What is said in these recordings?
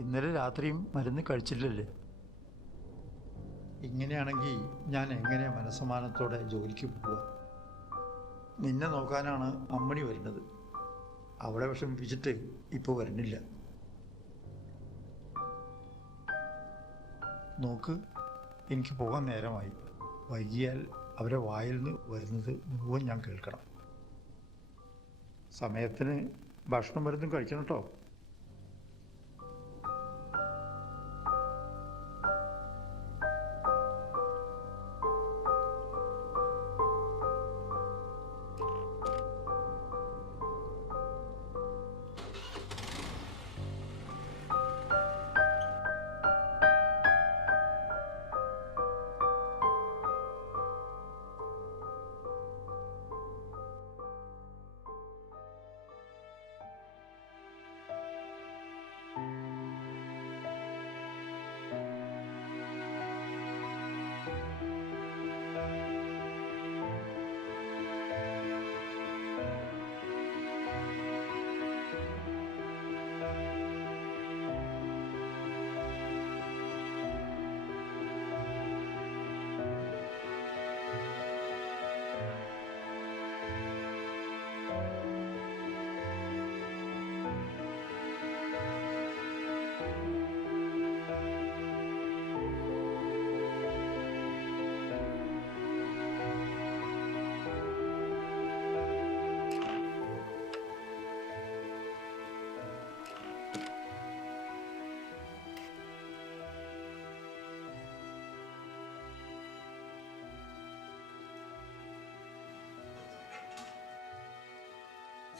ഇന്നലെ രാത്രിയും മരുന്ന് കഴിച്ചില്ലല്ലേ? ഇങ്ങനെയാണെങ്കിൽ ഞാൻ എങ്ങനെ മനസ്സമാനത്തോടെ ജോലിക്ക് പോവുക? നിന്നെ നോക്കാനാണ് അമ്മണി വരുന്നത്. അവളെ വിഷമിപ്പിച്ചിട്ട് ഇപ്പോൾ വരുന്നില്ല. നോക്ക്, എനിക്ക് പോകാൻ നേരമായി. വൈകിയാൽ അവരെ വായിൽ നിന്ന് വരുന്നത് മുഴുവൻ ഞാൻ കേൾക്കണം. സമയത്തിന് ഭക്ഷണം മരുന്നും കഴിക്കണം കേട്ടോ.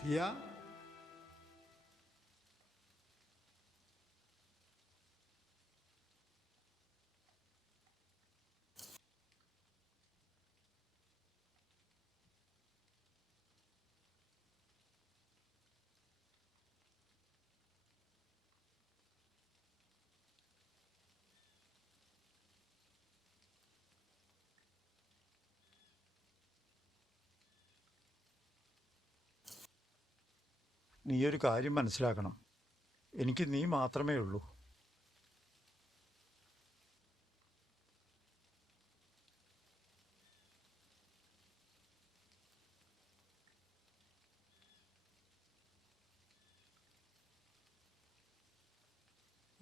സിയ, നീയൊരു കാര്യം മനസ്സിലാക്കണം. എനിക്ക് നീ മാത്രമേ ഉള്ളൂ.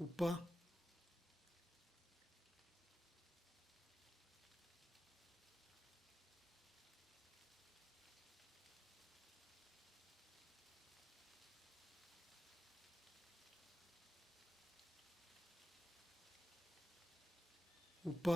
ഉപ്പ, ഉപ്പ,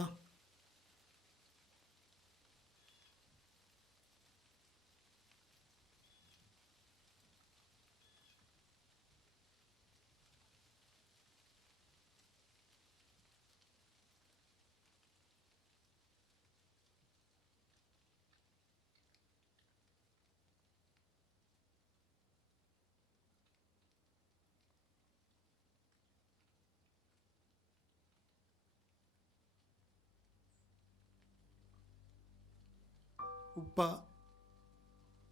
ഉപ്പ,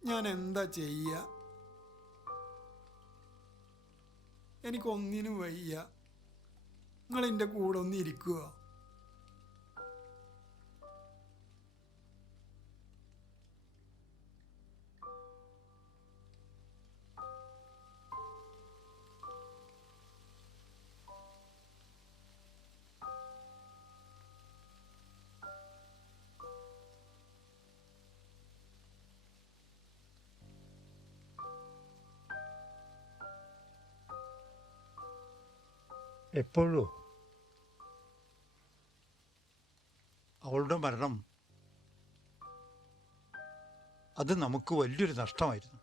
ഞാൻ എന്താ ചെയ്യുക? എനിക്കൊന്നിനും വയ്യ. നിങ്ങൾ എൻ്റെ കൂടെ ഒന്ന് ഇരിക്കുക. എപ്പോഴോ അവളുടെ മരണം അത് നമുക്ക് വലിയൊരു നഷ്ടമായിരുന്നു.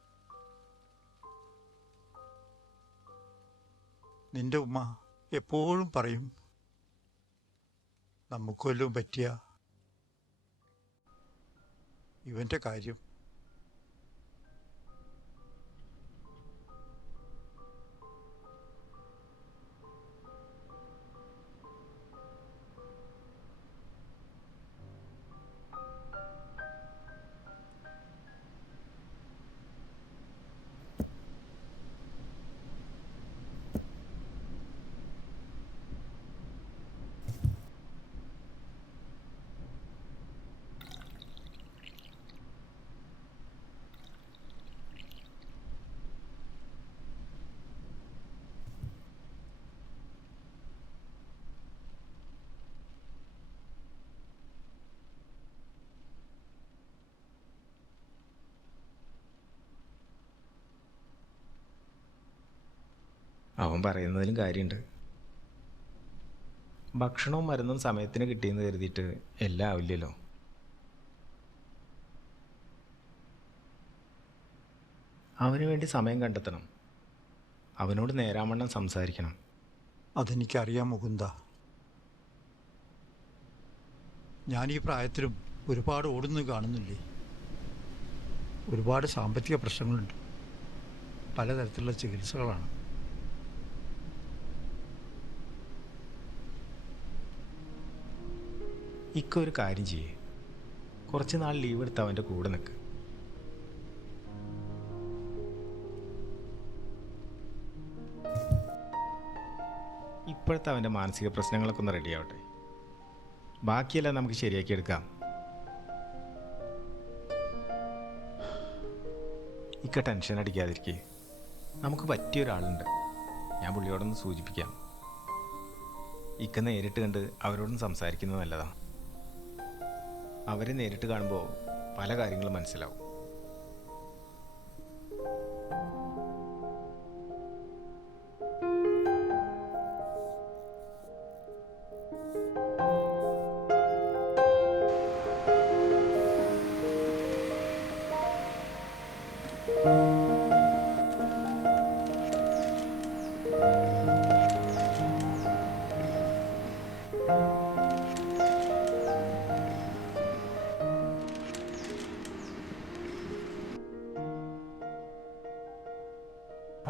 നിന്റെ ഉമ്മ എപ്പോഴും പറയും, നമുക്ക് വല്ലതും പറ്റിയ ഇവൻ്റെ കാര്യം. അവൻ പറയുന്നതിലും കാര്യമുണ്ട്. ഭക്ഷണവും മരുന്നും സമയത്തിന് കിട്ടിയെന്ന് കരുതിയിട്ട് എല്ലാം ആവില്ലല്ലോ. അവന് വേണ്ടി സമയം കണ്ടെത്തണം. അവനോട് നേരാവണ്ണം സംസാരിക്കണം. അതെനിക്കറിയാം മുകുന്ദ. ഞാൻ ഈ പ്രായത്തിലും ഒരുപാട് ഓടുന്നത് കാണുന്നില്ലേ? ഒരുപാട് സാമ്പത്തിക പ്രശ്നങ്ങളുണ്ട്, പലതരത്തിലുള്ള ചികിത്സകളാണ്. ഒരു കാര്യം ചെയ്യേ, കുറച്ച് നാൾ ലീവ് എടുത്ത് അവൻ്റെ കൂടെ നിൽക്ക്. ഇപ്പോഴത്തെ അവൻ്റെ മാനസിക പ്രശ്നങ്ങളൊക്കെ ഒന്ന് റെഡിയാവട്ടെ. ബാക്കിയെല്ലാം നമുക്ക് ശരിയാക്കിയെടുക്കാം. ടെൻഷൻ അടിക്കാതിരിക്കേ. നമുക്ക് പറ്റിയ ഒരാളുണ്ട്, ഞാൻ പുള്ളിയോടൊന്ന് സൂചിപ്പിക്കാം. നേരിട്ട് കണ്ട് അവരോടൊന്ന് സംസാരിക്കുന്നത് നല്ലതാണ്. അവരെ നേരിട്ട് കാണുമ്പോൾ പല കാര്യങ്ങളും മനസ്സിലാവും.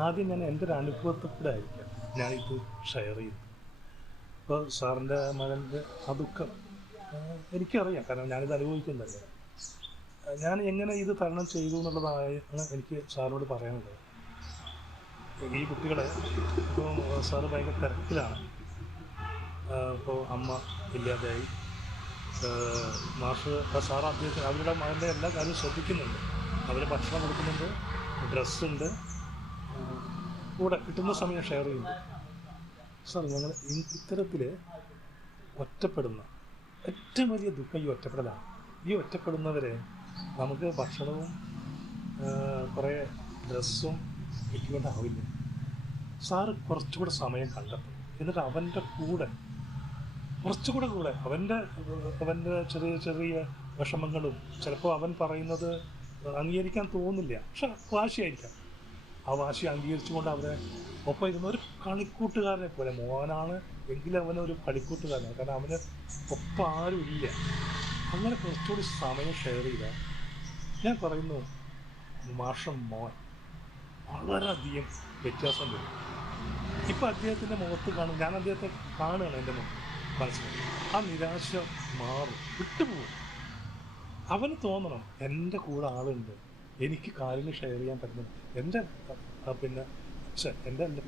ആദ്യം ഞാൻ എൻ്റെ ഒരു അനുഭവത്തിലൂടെ ആയിരിക്കാം ഞാനിത് ഷെയർ ചെയ്തു. ഇപ്പോൾ സാറിൻ്റെ മകൻ്റെ ആ ദുഃഖം എനിക്കറിയാം, കാരണം ഞാനിത് അനുഭവിക്കുന്നതല്ലേ. ഞാൻ എങ്ങനെ ഇത് തരണം ചെയ്തു എന്നുള്ളതാണ് എനിക്ക് സാറിനോട് പറയാനുള്ളത്. ഈ കുട്ടികളെ ഇപ്പോൾ സാറ് ഭയങ്കര തിരക്കിലാണ്. ഇപ്പോൾ അമ്മ ഇല്ലാതെയായി. മാഷ് സാറ് അദ്ദേഹത്തിന് അവരുടെ മകൻ്റെ എല്ലാ കാര്യവും ശ്രദ്ധിക്കുന്നുണ്ട്. അവർ ഭക്ഷണം കൊടുക്കുന്നുണ്ട്, ഡ്രസ്സുണ്ട്, കൂടെ കിട്ടുന്ന സമയം ഷെയർ ചെയ്യുന്നു. സാർ, ഞങ്ങൾ ഇത്തരത്തിൽ ഒറ്റപ്പെടുന്ന ഏറ്റവും വലിയ ദുഃഖം ഈ ഒറ്റപ്പെടലാണ്. ഈ ഒറ്റപ്പെടുന്നവരെ നമുക്ക് ഭക്ഷണവും കുറേ ഡ്രസ്സും കിട്ടിക്കൊണ്ടാവില്ല. സാറ് കുറച്ചുകൂടെ സമയം കണ്ടെത്തും. എന്നിട്ട് അവൻ്റെ കൂടെ കുറച്ചുകൂടെ അവൻ്റെ ചെറിയ ചെറിയ വിഷമങ്ങളും ചിലപ്പോൾ അവൻ പറയുന്നത് അംഗീകരിക്കാൻ തോന്നില്ല, പക്ഷെ വാശിയായിരിക്കാം. ആ വാശി അംഗീകരിച്ചുകൊണ്ട് അവരെ ഒപ്പം ഇരുന്ന ഒരു കളിക്കൂട്ടുകാരനെ പോലെ, മോനാണ് എങ്കിലും അവനൊരു കളിക്കൂട്ടുകാരനാണ്, കാരണം അവന് ഒപ്പം ആരും ഇല്ല. അങ്ങനെ കുറച്ചുകൂടി സമയം ഷെയർ ചെയ്താൽ ഞാൻ പറയുന്നു, മാഷം മോൻ വളരെയധികം വ്യത്യാസം വരും. ഇപ്പം അദ്ദേഹത്തിൻ്റെ മുഖത്ത് കാണും, ഞാൻ അദ്ദേഹത്തെ കാണുകയാണ് എൻ്റെ മനസ്സിൽ. ആ നിരാശ മാറും, വിട്ടുപോകും. അവന് തോന്നണം എൻ്റെ കൂടെ ആളുണ്ട്, എനിക്ക് കാര്യങ്ങൾ ഷെയർ ചെയ്യാൻ പറ്റുന്നത്. എൻ്റെ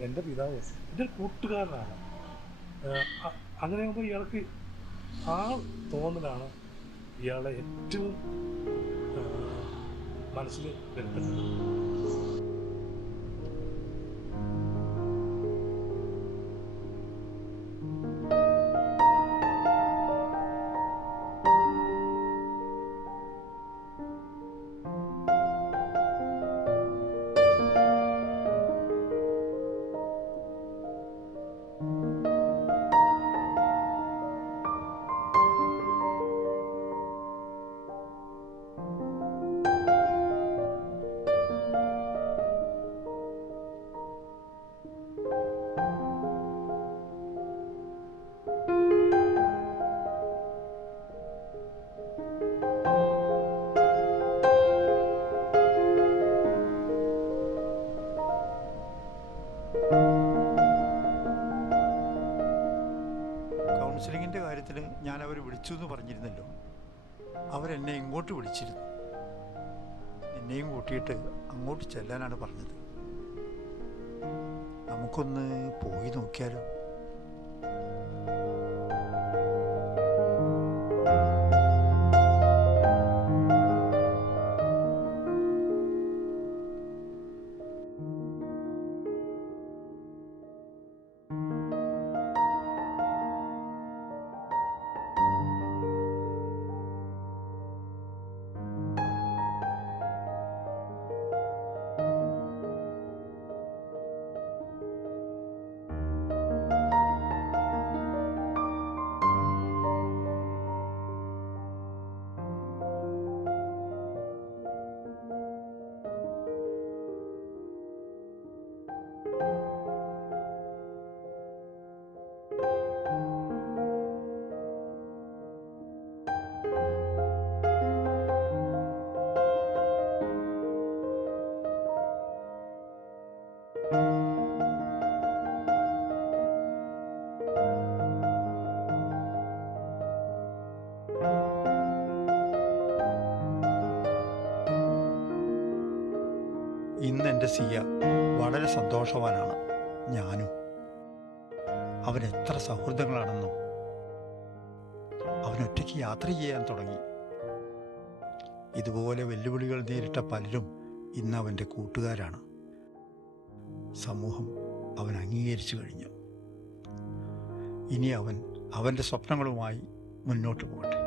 എൻ്റെ പിതാവ് എൻ്റെ കൂട്ടുകാരനാണ്. അങ്ങനെ ആകുമ്പോൾ ഇയാൾക്ക് ആ തോന്നലാണ് ഇയാളെ ഏറ്റവും മനസ്സിൽ വരുന്നത്. കൗൺസിലിങ്ങിൻ്റെ കാര്യത്തിൽ ഞാൻ അവരെ വിളിച്ചു എന്ന് പറഞ്ഞിരുന്നല്ലോ. അവരെന്നെ ഇങ്ങോട്ട് വിളിച്ചിരുന്നു. എന്നെയും കൂട്ടിയിട്ട് അങ്ങോട്ട് ചെല്ലാനാണ് പറഞ്ഞത്. നമുക്കൊന്ന് പോയി നോക്കിയാലോ? ഇന്ന് എൻ്റെ സിയ വളരെ സന്തോഷവാനാണ്. ഞാനും. അവൻ എത്ര സൗഹൃദങ്ങളാണെന്നോ. അവനൊറ്റയ്ക്ക് യാത്ര ചെയ്യാൻ തുടങ്ങി. ഇതുപോലെ വെല്ലുവിളികൾ നേരിട്ട പലരും ഇന്ന് അവൻ്റെ കൂട്ടുകാരാണ്. സമൂഹം അവൻ അംഗീകരിച്ചു കഴിഞ്ഞു. ഇനി അവൻ അവൻ്റെ സ്വപ്നങ്ങളുമായി മുന്നോട്ട് പോകട്ടെ.